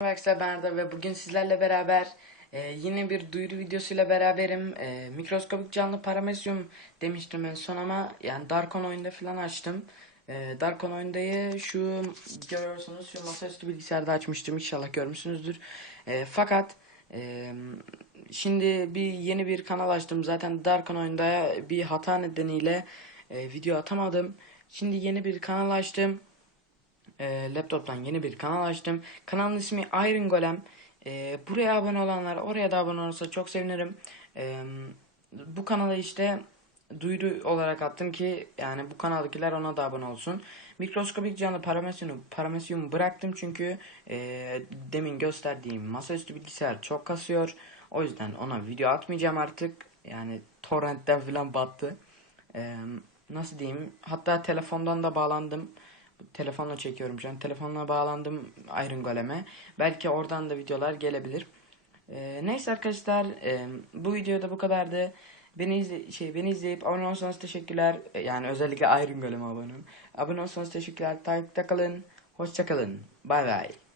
Arkadaşlar ben Arda ve bugün sizlerle beraber e, yine bir duyuru videosuyla beraberim. E, mikroskopik canlı paramesyum demiştim en son ama yani Darkon oyunda falan açtım. E, Darkon oyundayı şu görüyorsunuz şu masaüstü bilgisayarda açmıştım inşallah görmüşsünüzdür. E, fakat e, şimdi bir yeni bir kanal açtım zaten Darkon oyunda bir hata nedeniyle e, video atamadım. Şimdi yeni bir kanal açtım e, laptop'tan yeni bir kanal açtım. Kanalın ismi Iron Golem. E, buraya abone olanlar oraya da abone olursa çok sevinirim. E, bu kanala işte duyuru olarak attım ki yani bu kanaldakiler ona da abone olsun. Mikroskopik canlı paramesyumu, paramesyumu bıraktım çünkü e, demin gösterdiğim masaüstü bilgisayar çok kasıyor. O yüzden ona video atmayacağım artık. Yani torrentten falan battı. E, nasıl diyeyim? Hatta telefondan da bağlandım. Telefonla çekiyorum şu an. Telefonla bağlandım Iron Golem'e. Belki oradan da videolar gelebilir. Ee, neyse arkadaşlar e, bu videoda bu kadardı. Beni izle şey beni izleyip abone olsanız teşekkürler. E, Yani özellikle Iron Golem'e abone olun. Abone olsanız teşekkürler. Takipte kalın. Hoşça kalın. Bay bay.